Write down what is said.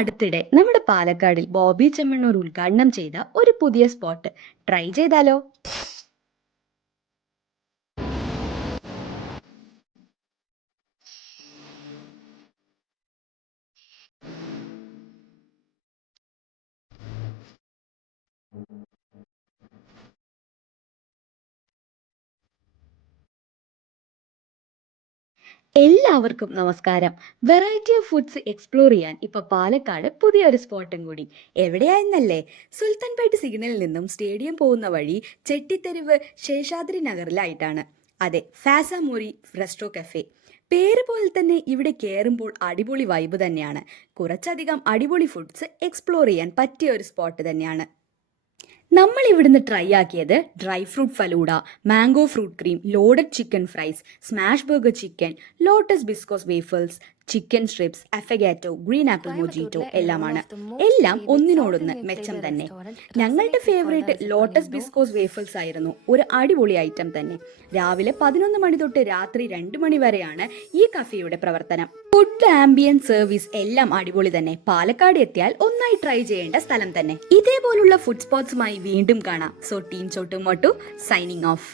അടുത്തിടെ നമ്മുടെ പാലക്കാടിൽ ബോബി ചെമ്മണ്ണൂർ ഉദ്ഘാടനം ചെയ്ത ഒരു പുതിയ സ്പോട്ട് ട്രൈ ചെയ്താലോ? എല്ലാവർക്കും നമസ്കാരം. വെറൈറ്റി ഓഫ് ഫുഡ്സ് എക്സ്പ്ലോർ ചെയ്യാൻ ഇപ്പൊ പാലക്കാട് പുതിയൊരു സ്പോട്ടും കൂടി. എവിടെയായെന്നല്ലേ? സുൽത്താൻപേട്ട് സിഗ്നലിൽ നിന്നും സ്റ്റേഡിയം പോകുന്ന വഴി ചെട്ടിത്തെരുവ് ശേഷാദ്രി നഗറിലായിട്ടാണ്. അതെ, ഫാസ മൂരി റെസ്റ്റോ കഫേ. പേര് പോലെ തന്നെ ഇവിടെ കയറുമ്പോൾ അടിപൊളി വൈബ് തന്നെയാണ്. കുറച്ചധികം അടിപൊളി ഫുഡ്സ് എക്സ്പ്ലോർ ചെയ്യാൻ പറ്റിയ ഒരു സ്പോട്ട് തന്നെയാണ്. നമ്മൾ ഇവിടുന്ന് ട്രൈ ആക്കിയത് dry fruit falooda, mango fruit cream, loaded chicken fries, smash burger chicken, lotus Biscoff waffles, chicken strips, affogato, green apple mojito എല്ലാമാണ്. എല്ലാം ഒന്നിനോടൊന്ന് മെച്ചം തന്നെ. ഞങ്ങളുടെ ഫേവറേറ്റ് ലോട്ടസ് ബിസ്കോസ് വേഫിൾസ് ആയിരുന്നു. ഒരു അടിപൊളി ഐറ്റം തന്നെ. രാവിലെ 11 മണി തൊട്ട് രാത്രി 2 മണി വരെയാണ് ഈ കഫേയുടെ പ്രവർത്തനം. ഫുഡ്, ആംബിയൻസ്, സർവീസ് എല്ലാം അടിപൊളി തന്നെ. പാലക്കാട് എത്തിയാൽ ഒന്നായി ട്രൈ ചെയ്യേണ്ട സ്ഥലം തന്നെ. ഇതേപോലുള്ള ഫുഡ് സ്പോട്ട്സുമായി വീണ്ടും കാണാം. So team Chottu Motu signing off.